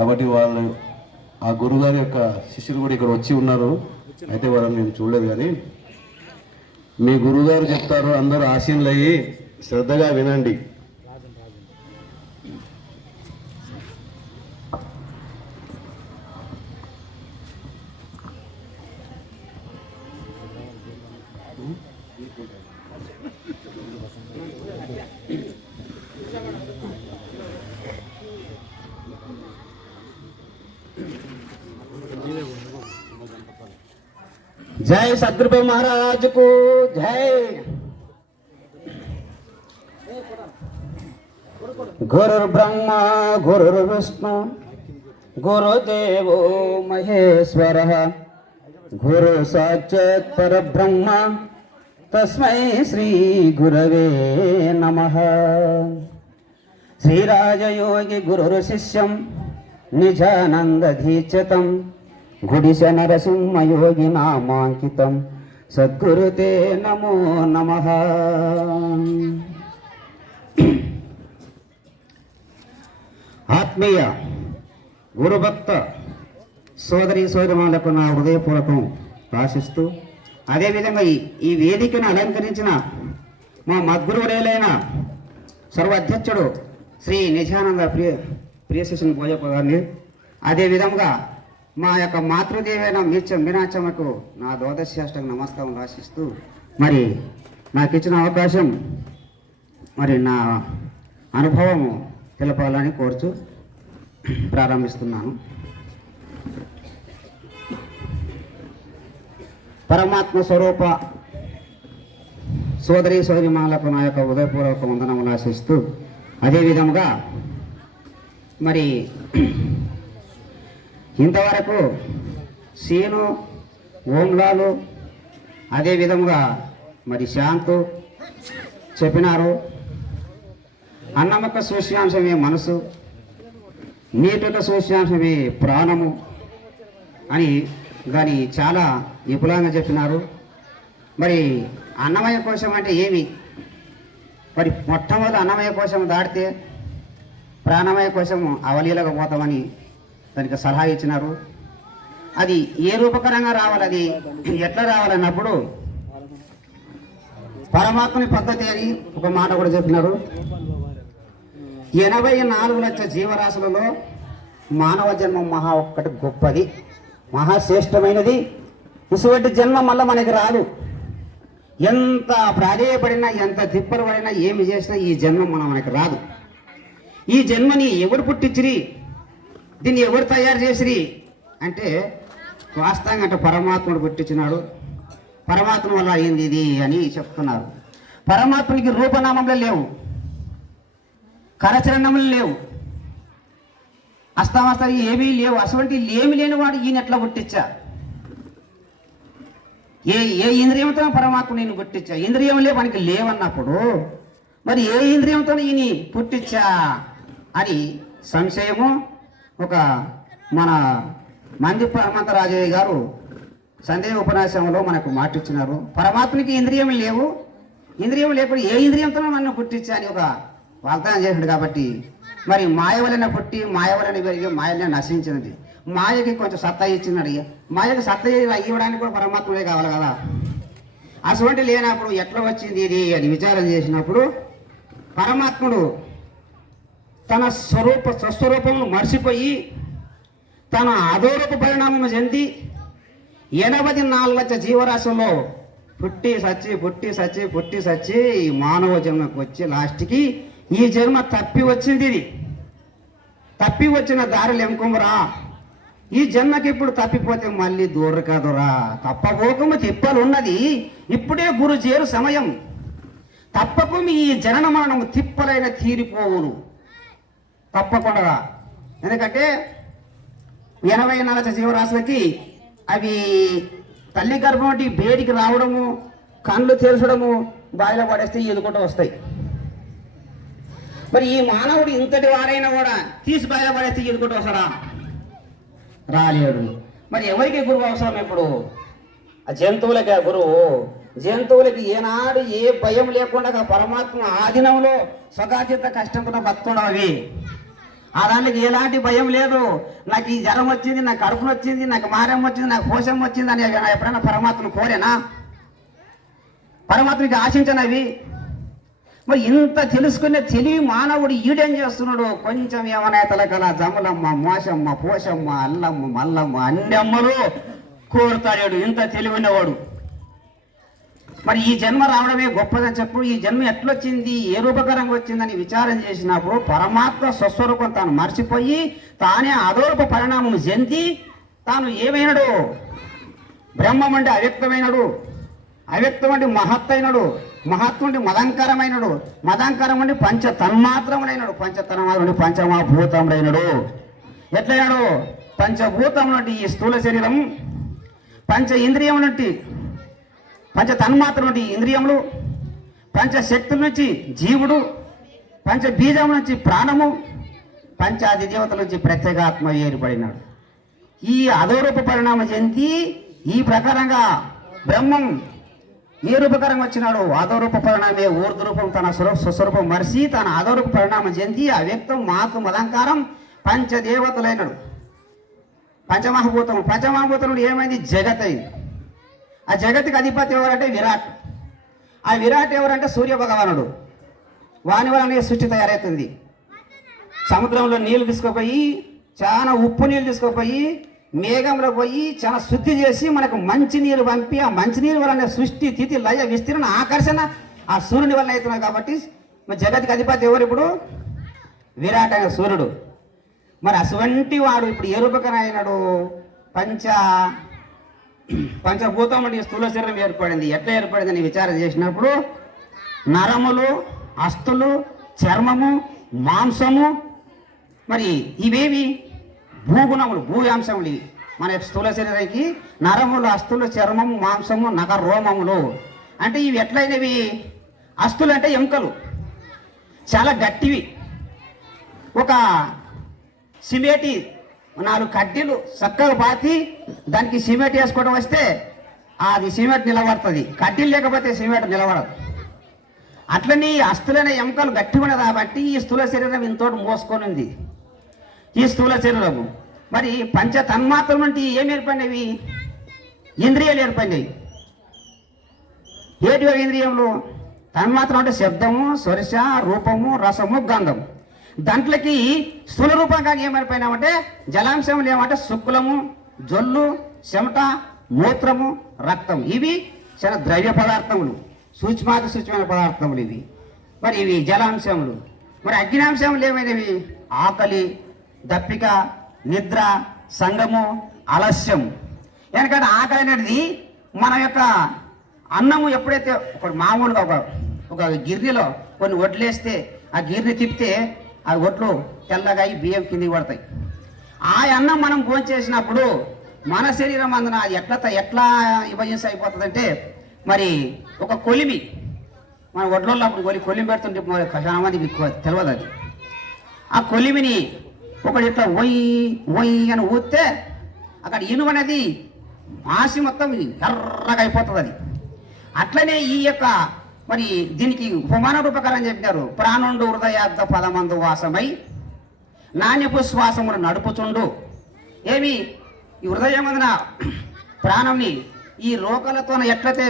కాబట్టి వాళ్ళు ఆ గురుగారి యొక్క శిష్యులు కూడా ఇక్కడ వచ్చి ఉన్నారు. అయితే వాళ్ళని నేను చూడలేదు, కానీ మీ గురుగారు చెప్తారు, అందరూ ఆశీనులు అయ్యి శ్రద్ధగా వినండి. जय सदगुरु महाराज को जय। गुरु ब्रह्मा गुरु विष्णु गुरुदेवो महेश्वर गुरु साक्षात् परब्रह्म तस्मै श्री गुरवे नमः। श्रीराजयोगी गुरु शिष्यं निजानन्दधीक्षितं गुडिश नरसिंह योगी नामांकितं सद्गुरुते नमो नमः। ఆత్మీయ గురుభక్త సోదరి సోదరులకు నా హృదయపూర్వకం ఆశిస్తూ, అదేవిధంగా ఈ వేదికను అలంకరించిన మా మద్గురువులైన సర్వాధ్యక్షుడు శ్రీ నిజానంద ప్రియశిష్యుని భోజప్ప గారిని, అదేవిధంగా మా యొక్క మాతృదేవైన మీనాచమ్మకు నా ద్వాదశాష్టకు నమస్కారం ఆశిస్తూ, మరి నాకు ఇచ్చిన అవకాశం మరి నా అనుభవము తెలపాలని కోరుచు ప్రారంభిస్తున్నాను. పరమాత్మ స్వరూప సోదరి సోదరిమాలకు నా యొక్క హృదయపూర్వక వందనములు ఆశిస్తూ, అదేవిధంగా మరి ఇంతవరకు సీను ఓంలాలు అదేవిధంగా మరి శాంతు చెప్పినారు. అన్నం యొక్క సూక్ష్మాంశమే మనసు, నీటి యొక్క సూక్ష్మాంశమే ప్రాణము అని కానీ చాలా విపులంగా చెప్పినారు. మరి అన్నమయ కోశం అంటే ఏమి? మరి మొట్టమొదటి అన్నమయ కోశం దాటితే ప్రాణమయ కోశం అవలీలగా పోతామని దానికి సలహా ఇచ్చినారు. అది ఏ రూపకరంగా రావాలి, అది ఎట్లా రావాలన్నప్పుడు పరమాత్మని పద్ధతి అని ఒక మాట కూడా చెప్పినారు. 84 లక్షల జీవరాశులలో మానవ జన్మ ఒక్కటి గొప్పది, మహాశ్రేష్టమైనది. ఇటువంటి జన్మ మళ్ళీ మనకి రాదు. ఎంత ప్రాధేయపడినా, ఎంత తిప్పలు పడినా, ఏమి చేసినా ఈ జన్మ మనకి రాదు. ఈ జన్మని ఎవరు పుట్టించిరి, దీన్ని ఎవరు తయారు చేసిరి అంటే వాస్తవంగా అంటే పరమాత్ముడు పుట్టించినాడు. పరమాత్మ వల్ల అయింది ఇది అని చెప్తున్నారు. పరమాత్మనికి రూపనామంలో లేవు, కరచరణములు లేవు, అస్తామస్తా ఏమీ లేవు. అటువంటి ఏమి లేని వాడు ఈయన ఎట్లా పుట్టించా? ఏ ఇంద్రియంతో పరమాత్మ నేను పుట్టించా? ఇంద్రియం లేవు మనకి లేవన్నప్పుడు మరి ఏ ఇంద్రియంతో ఈయన పుట్టించా అని సంశయము. ఒక మన మంది పరమంతరాజయ్య గారు సందేహ ఉపన్యాసంలో మనకు మాటిచ్చినారు. పరమాత్మకి ఇంద్రియం లేవు, ఇంద్రియం లేకుండా ఏ ఇంద్రియంతో నన్ను పుట్టించా అని ఒక వాగ్దానం చేసినాడు. కాబట్టి మరి మాయ వలన పుట్టి మాయ వలన పెరిగి మాయనే నశించినది. మాయకి కొంచెం సత్తా ఇచ్చినాడు. మాయకి సత్తా ఇవ్వడానికి కూడా పరమాత్మలే కావాలి కదా. అటువంటి లేనప్పుడు ఎట్లా వచ్చింది ఇది అని విచారం చేసినప్పుడు పరమాత్ముడు తన స్వస్వరూపం మర్చిపోయి తన అధోరూప పరిణామం చెంది 84 లక్షల జీవరాశుల్లో పుట్టి సచ్చి ఈ మానవ జన్మకు వచ్చి లాస్ట్కి ఈ జన్మ తప్పి వచ్చింది. ఇది తప్పి వచ్చిన దారులు ఎంకొమ్మరా, ఈ జన్మకి ఇప్పుడు తప్పిపోతే మళ్ళీ దూర కాదురా, తప్పబోకము తిప్పలు ఉన్నది, ఇప్పుడే గురు చేరు సమయం, తప్పకు మీ జనన మరణం తిప్పలైన తీరిపోవును తప్పకుండా. ఎందుకంటే 84 జీవరాశులకి అవి తల్లి గర్భం వంటి బేడికి రావడము, కళ్ళు తెరచడము, బాయిలో పడేస్తే ఎదుకుంటూ వస్తాయి. మరి ఈ మానవుడు ఇంతటి వాడైనా కూడా తీసి బాయిలో పడేస్తే ఎదుకుంటూ వస్తాడా? రాలేడు. మరి ఎవరికి గురువు అవసరం? ఇప్పుడు ఆ జంతువులకి ఆ గురువు. జంతువులకి ఏనాడు ఏ భయం లేకుండా పరమాత్మ ఆధీనంలో స్వగాచిత కష్టంతో బతుకున్నావు. అవి ఆ దానికి ఎలాంటి భయం లేదు. నాకు ఈ జ్వరం వచ్చింది, నాకు కడుపును వచ్చింది, నాకు మారం వచ్చింది, నాకు పోషం వచ్చింది అని ఎప్పుడైనా పరమాత్మను కోరేనా? పరమాత్మకి ఆశించనవి. మరి ఇంత తెలుసుకునే తెలివి మానవుడు ఈడేం చేస్తున్నాడు? కొంచెం ఏమైనా తలకల జమలమ్మ, మోసమ్మ, పోషమ్మ, అల్లమ్మ, మల్లమ్మ అన్ని అమ్మలు కోరుతాడు. ఇంత తెలివి ఉన్నవాడు. మరి ఈ జన్మ రావడమే గొప్పదని చెప్పు. ఈ జన్మ ఎట్లొచ్చింది, ఏ రూపకరంగా వచ్చిందని విచారం చేసినప్పుడు పరమాత్మ స్వస్వరూపం తాను మర్చిపోయి తానే అదోరూప పరిణామం చెంది తాను ఏమైనాడు? బ్రహ్మం అంటే అవ్యక్తమైనడు, అవ్యక్తం అంటే మహత్తైనడు, మహత్వం అంటే మదంకరమైనడు, మదంకరం అంటే పంచ తన్మాత్రములైనడు, పంచ తన్మాత్రం పంచమభూతములైనడు. ఎట్లయినాడు? పంచభూతం నుండి ఈ స్థూల శరీరం, పంచ ఇంద్రియం నుండి పంచ తన్మాత్ర నుండి ఇంద్రియములు, పంచశక్తుల నుంచి జీవుడు, పంచ బీజం నుంచి ప్రాణము, పంచాది దేవతల నుంచి ప్రత్యేగాత్మ ఏర్పడినాడు. ఈ అధోరూప పరిణామం చెంది ఈ ప్రకారంగా బ్రహ్మం ఏ రూపకరంగా వచ్చినాడు? అధోరూప పరిణామే ఊర్ధ్వరూపం తన స్వస్వరూపం మరిసి తన అధోరూప పరిణామం చెంది అవ్యక్తం మాతృ మదంకారం పంచదేవతలైనడు. పంచమహాభూతం, పంచమహాభూతం ఏమైంది? జగత్ అయింది. ఆ జగత్తుకి అధిపతి ఎవరంటే విరాట్. ఆ విరాట్ ఎవరంటే సూర్య భగవానుడు. వాని వలన సృష్టి తయారవుతుంది. సముద్రంలో నీళ్లు తీసుకుపోయి, చాలా ఉప్పు నీళ్ళు తీసుకుపోయి మేఘంలో పోయి చాలా శుద్ధి చేసి మనకు మంచి నీరు పంపి, ఆ మంచి నీరు వలన సృష్టి తిథి లయ విస్తీర్ణ ఆకర్షణ ఆ సూర్యుని వలన అవుతున్నాయి. కాబట్టి మరి జగత్తుకి అధిపతి ఎవరు? ఇప్పుడు విరాట్ అయిన సూర్యుడు. మరి అటువంటి వాడు ఇప్పుడు ఏ రూపకరం అయినాడు? పంచభూతం అంటే స్థూల శరీరం ఏర్పడింది. ఎట్లా ఏర్పడింది అని విచారం చేసినప్పుడు నరములు, అస్థులు, చర్మము, మాంసము, మరి ఇవేవి భూగుణములు, భూయాంశములు. ఇవి మన స్థూల శరీరానికి నరములు, అస్థులు, చర్మము, మాంసము, నగ రోమములు. అంటే ఇవి ఎట్లయినవి? అస్థులు అంటే ఎముకలు, చాలా గట్టివి. ఒక సిమేటి 4 కడ్డీలు చక్కగా పాతి దానికి సిమెంట్ వేసుకోవడం వస్తే అది సిమెంట్ నిలబడుతుంది. కడ్డీలు లేకపోతే సిమెంట్ నిలబడదు. అట్లనే ఈ అస్థులైన ఎముకలు గట్టిగా ఉన్నది కాబట్టి ఈ స్థూల శరీరం ఇంతోటి మోసుకొని ఉంది. ఈ స్థూల శరీరము మరి పంచ తన్మాత్రం నుండి ఏమి ఏర్పడినవి? ఇంద్రియాలు ఏర్పడినవి. ఏటి ఇంద్రియములు? తన్మాత్రం అంటే శబ్దము, స్పర్శ, రూపము, రసము, గంధము. దాంట్లోకి స్థూల రూపంగా ఏమైపోయినామంటే జలాంశములు ఏమంటే శుక్లము, జొల్లు, చెమట, మూత్రము, రక్తం. ఇవి చాలా ద్రవ్య పదార్థములు, సూక్ష్మాతి సూక్ష్మమైన పదార్థములు ఇవి. మరి ఇవి జలాంశములు. మరి అగ్నాంశములు ఏమైనవి? ఆకలి, దప్పిక, నిద్ర, సంగము, ఆలస్యం. ఎందుకంటే ఆకలి అనేది మన యొక్క అన్నము ఎప్పుడైతే మామూలుగా ఒక గిర్రెలో కొన్ని వడ్లేస్తే ఆ గిర్రె తిప్పితే ఆ ఒట్లు తెల్లగా బియ్యం కిందికి పడతాయి. ఆ అన్నం మనం భోంచేసినప్పుడు మన శరీరం అందున అది ఎట్లా విభజించి అయిపోతుందంటే మరి ఒక కొలిమి మన ఒడ్లలో అప్పుడు కొలిమి పెడుతుంటే చాలా మందికి తెలియదు. అది ఆ కొలిమిని ఒకటి ఇట్లా ఒయ్యి అని ఊస్తే అక్కడ ఇనుము అనేది మాసి మొత్తం ఎర్రగా అయిపోతుంది. అది అట్లనే ఈ యొక్క మరి దీనికి ఉపమాన రూపకరం చెప్పినారు. ప్రాణుండు హృదయార్థ పదమందు వాసమై నాణ్యపు శ్వాసమును నడుపుచుండు. ఏమి ఈ హృదయమందున ప్రాణంని ఈ రోకలతో ఎట్లయితే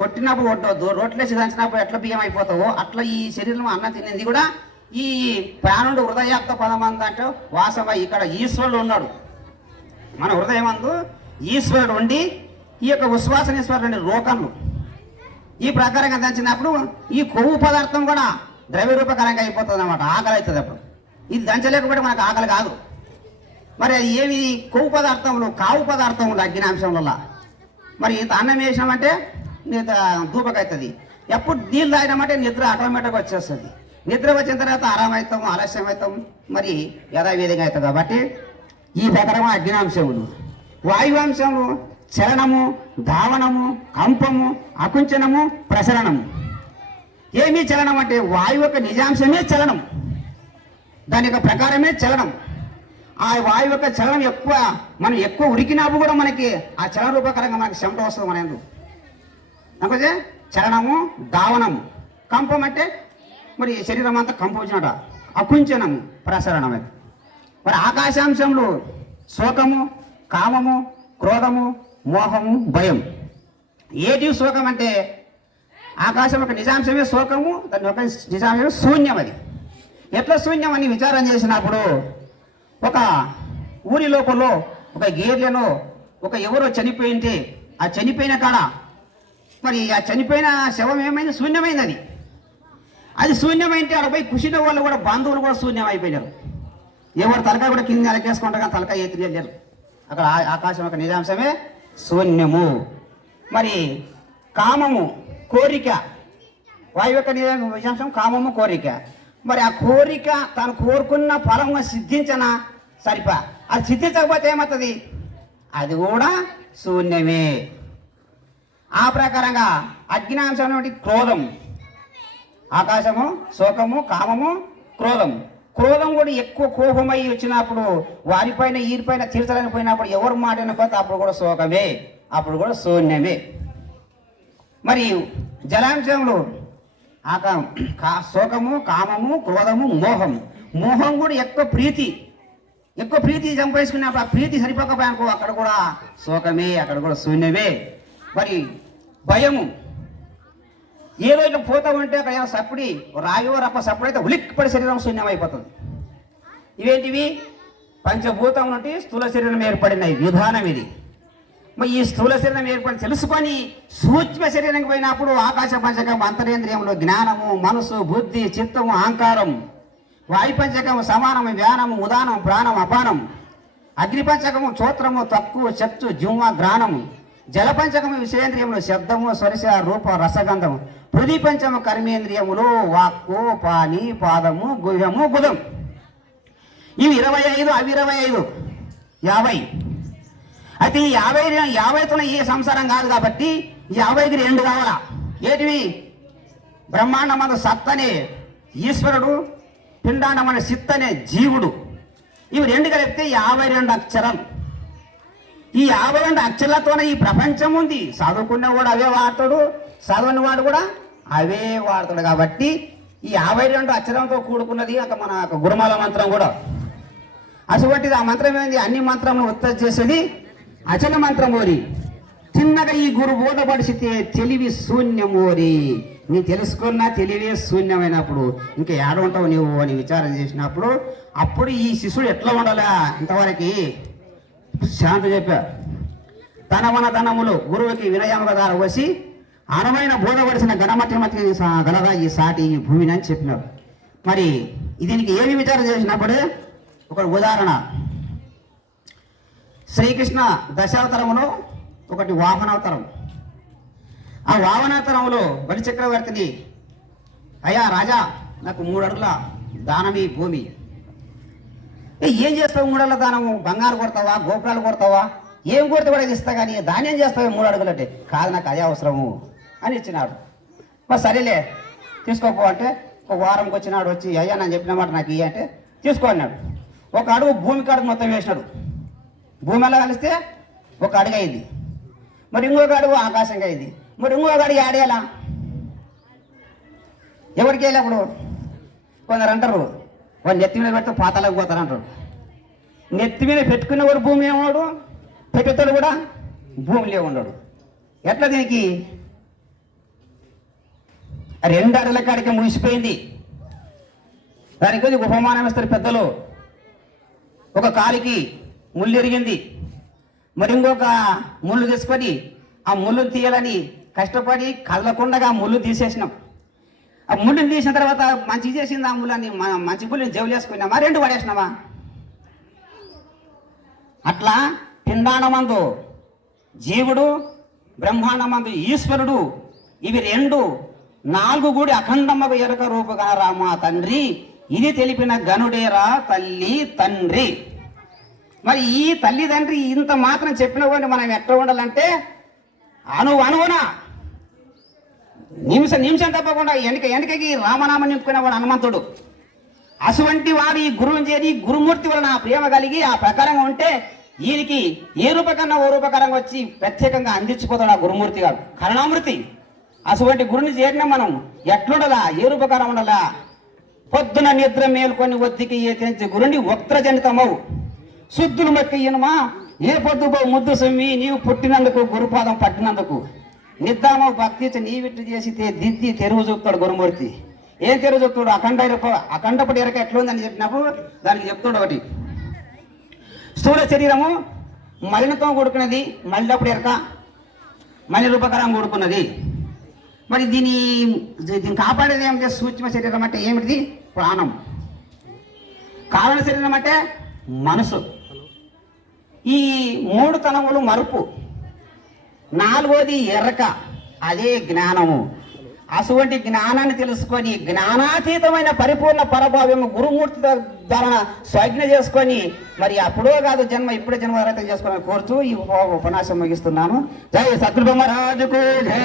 కొట్టినప్పుడు రోట్లేసి దంచినప్పుడు ఎట్లా బియ్యం అయిపోతావో అట్లా ఈ శరీరం అన్నం తినేది కూడా ఈ ప్రాణుడు హృదయార్థ పదమందు అంటే వాసమై. ఇక్కడ ఈశ్వరుడు ఉన్నాడు. మన హృదయమందు ఈశ్వరుడు ఉండి ఈ యొక్క ఉశ్వాస నిశ్వాస రోకన్లు ఈ ప్రకారంగా దంచినప్పుడు ఈ కొవ్వు పదార్థం కూడా ద్రవ్య రూపకరంగా అయిపోతుంది అన్నమాట. ఆకలి అవుతుంది అప్పుడు. ఇది దంచలేకపోతే మనకు ఆకలి కాదు. మరి అది ఏమి? కొవ్వు పదార్థములు, కావు పదార్థములు అగ్నాంశంలో. మరి ఇంత అన్నం వేసినామంటే దూపకవుతుంది. ఎప్పుడు నీళ్ళు తాగినామంటే నిద్ర ఆటోమేటిక్గా వచ్చేస్తుంది. నిద్ర వచ్చిన తర్వాత ఆరామవుతాము, ఆలస్యం అవుతాం, మరి యథావిధిగా అవుతుంది. కాబట్టి ఈ ప్రకారం అగ్నాంశములు. వాయువాంశములు చలనము, ధావనము, కంపము, అకుంచనము, ప్రసరణము. ఏమీ చలనం అంటే వాయువు యొక్క నిజాంశమే చలనం, దాని యొక్క ప్రకారమే చలనం. ఆ వాయువు యొక్క చలనం ఎక్కువ మనం ఎక్కువ ఉరికినప్పుడు కూడా మనకి ఆ చలన రూపకరంగా మనకి చెమట వస్తుంది. మన ఎందుకు అనుకోతే చలనము, ధావనము, కంపం అంటే మరి శరీరం అంతా కంపం వచ్చినట. అకుంచనము ప్రసరణమది. మరి ఆకాశాంశంలో శోకము, కామము, క్రోధము, మోహము, భయం. ఏటి శోకం అంటే ఆకాశం ఒక నిజాంశమే శోకము, దాని ఒక నిజాంశమే శూన్యం. అది ఎట్లా శూన్యం అని విచారం చేసినప్పుడు ఒక ఊరి లోపల ఒక గేర్లను ఒక ఎవరో చనిపోయింటే ఆ చనిపోయిన కాడ మరి ఆ చనిపోయిన శవం ఏమైంది? శూన్యమైంది. అది శూన్యమైంటే అక్కడ పోయి కుషిన వాళ్ళు కూడా బంధువులు కూడా శూన్యం అయిపోయినారు. ఎవరు తలకాయ కూడా కింద అలకేసుకుంటారు కానీ తలకాయ ఎత్తి లేరు. అక్కడ ఆకాశం ఒక నిజాంశమే శూన్యము. మరి కామము, కోరిక, వాయు యొక్క నిజాంశం కామము, కోరిక. మరి ఆ కోరిక తాను కోరుకున్న ఫలంగా సిద్ధించనా సరిపా, అది సిద్ధించకపోతే ఏమవుతుంది? అది కూడా శూన్యమే. ఆ ప్రకారంగా అజ్ఞాంశం క్రోధం, ఆకాశము, శోకము, కామము, క్రోధం. క్రోధం కూడా ఎక్కువ కోపమై వచ్చినప్పుడు వారిపైన వీరిపైన తీర్చడానికి పోయినప్పుడు ఎవరు మాట వినకపోతే అప్పుడు కూడా శోకమే, అప్పుడు కూడా శూన్యమే. మరి జలాంశంలో శోకము, కామము, క్రోధము, మోహం. మోహం కూడా ఎక్కువ ప్రీతి సంపాదించుకున్నప్పుడు ఆ ప్రీతి సరిపోకపోయానుకో అక్కడ కూడా శోకమే, అక్కడ కూడా శూన్యమే. మరి భయము, ఏదో ఇట్లా పోతా ఉంటే అక్కడ సప్పుడి రాయో రప్ప సప్పుడు అయితే ఉలిక్పడి శరీరం శూన్యం అయిపోతుంది. ఇవేంటివి? పంచభూతం నుండి స్థూల శరీరం ఏర్పడినాయి విధానం ఇది. మరి ఈ స్థూల శరీరం ఏర్పడి తెలుసుకొని సూక్ష్మ శరీరానికి పోయినప్పుడు ఆకాశ పంచకం అంతరేంద్రియంలో జ్ఞానము, మనసు, బుద్ధి, చిత్తము, అహంకారం. వాయు పంచకము సమానము, వ్యానము, ఉదానం, ప్రాణం, అపానం. అగ్ని పంచకము చోత్రము, తక్కువ, చక్షు, జిహ్వ, గ్రాణము. జల పంచకము విషయేంద్రియములు శబ్దము, స్పర్శ, రూప, రసగంధము. పృథ్వీ పంచము కర్మేంద్రియములు వాక్కు, పాని, పాదము, గుహ్యము, గుదం. ఇవి 25, అవి 25, 50. అయితే ఈ 50తో ఏ సంసారం కాదు కాబట్టి 50కి 2 కావాలా. ఏటివి? బ్రహ్మాండమైన సత్తనే ఈశ్వరుడు, పిండాండమైన సిత్తనే జీవుడు. ఇవి 2 కలిపితే 52 అక్షరం. ఈ 52 అక్షరాలతోనే ఈ ప్రపంచం ఉంది. చదువుకున్నవాడు అవే వాడతాడు, చదవని వాడు కూడా అవే వాడతాడు. కాబట్టి ఈ 52 అక్షరంతో కూడుకున్నది ఒక మన గురుమాల మంత్రం కూడా. అటువంటిది ఆ మంత్రం ఏంది? అన్ని మంత్రములు ఉత్పత్తి చేసేది అచల మంత్రమోరి. చిన్నగా ఈ గురు బోధపడిచితే తెలివి శూన్యమోరి. నీ తెలుసుకున్న తెలివే శూన్యమైనప్పుడు ఇంకా ఏడుంటావు నీవు అని విచారం చేసినప్పుడు అప్పుడు ఈ శిష్యుడు ఎట్లా ఉండాలా? ఇంతవరకు శాంతి చెప్పా. తనవన ధనములు గురువుకి వినయముగా దార వచ్చి అనమైన బోధపడిసిన గణమతి గలగా ఈ సాటి ఈ భూమిని అని చెప్పినారు. మరి దీనికి ఏమి విచారం చేసినప్పుడు ఒక ఉదాహరణ, శ్రీకృష్ణ దశావతారములో ఒకటి వామనావతారం. ఆ వామనావతారంలో బలిచక్రవర్తిని, అయ్యా రాజా నాకు 3 అడుగుల దానమి భూమి. ఏం చేస్తావు 3 అడుగుల దానము? బంగారు కొడతావా, గోపురాలు కొడతావా, ఏం కొడితే కూడా ఇది ఇస్తా కానీ ధాన్యం చేస్తావా 3 అడుగులు అంటే? కాదు, నాకు అదే అవసరము అని ఇచ్చినాడు. మరి సరేలే తీసుకోపో అంటే ఒక వారంకి వచ్చినాడు. వచ్చి అయ్యా నేను చెప్పిన మాట నాకు ఇయ్య అంటే తీసుకో అన్నాడు. ఒక అడుగు భూమి కాడుకు మొత్తం వేసినాడు. భూమి ఎలా కలిస్తే ఒక అడుగు అయింది. మరి ఇంకొక అడుగు ఆకాశంగా అయింది. మరి ఇంకొక అడుగు ఆడేలా ఎవరికి వెళ్ళినప్పుడు కొందరు అంటారు వాడు నెత్తి మీద పెడితే పాతాలకు పోతారంటారు. నెత్తి మీద పెట్టుకునేవాడు భూమి ఏమోడు, పెట్టేతాడు కూడా భూమిలో ఉండడు. ఎట్లా దీనికి 2 అడుగుల కాడికి ముగిసిపోయింది. దానికి కొద్ది ఉపమానం ఇస్తారు పెద్దలు. ఒక కాలికి ముళ్ళు ఎరిగింది. మరి ఇంకొక ముళ్ళు తీసుకొని ఆ ముళ్ళును తీయాలని కష్టపడి కదలకుండా ముళ్ళు తీసేసినాం. ఆ ముళ్ళుని తీసిన తర్వాత మంచి చేసింది ఆ ముళ్ళని మంచి ముళ్ళని జవులేసుకున్నామా 2 పడేసినామా? అట్లా పిండాండమందు జీవుడు, బ్రహ్మాండమందు ఈశ్వరుడు, ఇవి 2 4 కూడి అఖండమ్మకు ఎరక రూపగనరా మా తండ్రి, ఇది తెలిపిన గనుడేరా తల్లి తండ్రి. మరి ఈ తల్లి తండ్రి ఇంత మాత్రం చెప్పిన వాడిని మనం ఎట్లా ఉండాలంటే అనువున నిమిషం తప్పకుండా వెనకకి రామనామం నింపుకునేవాడు హనుమంతుడు. అటువంటి వాడు ఈ గురువుని చేరి గురుమూర్తి వలన ప్రేమ కలిగి ఆ ప్రకారంగా ఉంటే ఈయనకి ఏ రూపకన్నా ఓ రూపకరంగా వచ్చి ప్రత్యేకంగా అందించిపోతాడు ఆ గురుమూర్తి గారు, కరుణామూర్తి. అటువంటి గురుని చేరిన మనం ఎట్లుండాలా, ఏ రూపకారం ఉండాలా? పొద్దున నిద్ర మేల్కొని ఒత్తికి ఏ తెంచి గురుండి వక్రజనితమవు శుద్ధులు మట్టి ఈయనమా ఏ పొద్దు ముద్దు సొమ్మి నీవు పుట్టినందుకు గురుపాదం పట్టినందుకు నిద్దామవు భక్తి నీవిట్టు చేసి దిద్ది తెరువు చూపుతాడు గురుమూర్తి. ఏం తెరువు చూపుతాడు? అఖండపడి ఎరక ఎట్లుందని చెప్పినప్పుడు దానికి చెప్తాడు ఒకటి, స్థూల శరీరము మలినతో కూడుకున్నది, మళ్ళప్పుడు ఎరక మలి రూపకరం కూడుకున్నది. మరి దీన్ని కాపాడేది ఏమిటి? సూక్ష్మ శరీరం అంటే ఏమిటిది? ప్రాణం. కారణ శరీరం అంటే మనసు. ఈ 3 తనములు మరుపు, 4వది ఎరక, అదే జ్ఞానము. అటువంటి జ్ఞానాన్ని తెలుసుకొని జ్ఞానాతీతమైన పరిపూర్ణ పరభావ్యము గురుమూర్తి ధారణ స్వజ్ఞ చేసుకొని మరి అప్పుడో కాదు జన్మ ఇప్పుడే జన్మ చేసుకోవాలని కోరుతూ ఈ ఉపన్యాసం ముగిస్తున్నాను. జై సద్గురు బ్రహ్మరాజుకు జై.